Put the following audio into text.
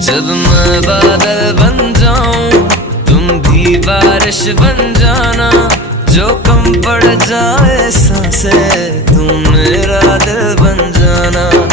जब मैं बादल बन जाऊं तुम भी बारिश बन जाना, जो कम पड़ जाए सांसें तुम मेरा दिल बन जाना।